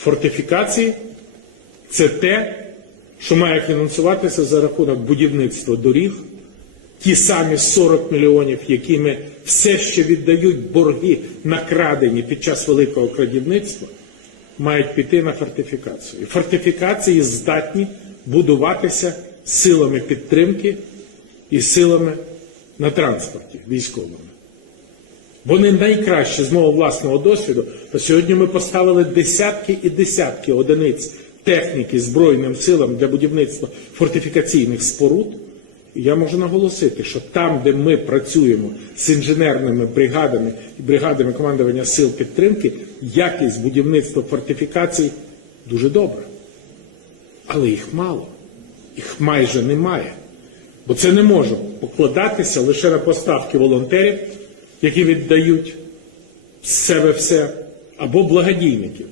Фортифікації це те, що має фінансуватися за рахунок будівництва доріг, ті самі 40 мільйонів, якими все ще віддають борги накрадені під час великого крадівництва, мають піти на фортифікацію. Фортифікації здатні будуватися силами підтримки і силами на транспорті військовими. Вони найкраще з мого власного досвіду, то сьогодні ми поставили десятки і десятки одиниць техніки Збройним силам для будівництва фортифікаційних споруд. І я можу наголосити, що там, де ми працюємо з інженерними бригадами і бригадами командування сил підтримки, якість будівництва фортифікацій дуже добра. Але їх мало, їх майже немає. Бо це не може покладатися лише на поставки волонтерів, які віддають себе все, або благодійників.